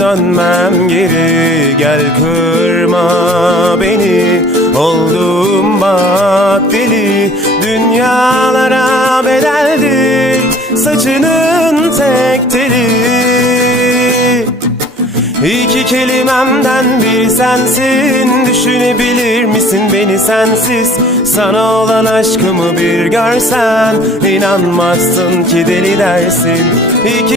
dönmem geri. Gel kırma beni. Oldum bak deli Dünyalara bedeldir. Saçının tek teli. İki kelimemden biri sensin. Düşünebilir misin beni sensiz? Sana olan aşkımı bir görsen inanmazsın ki deli dersin. İki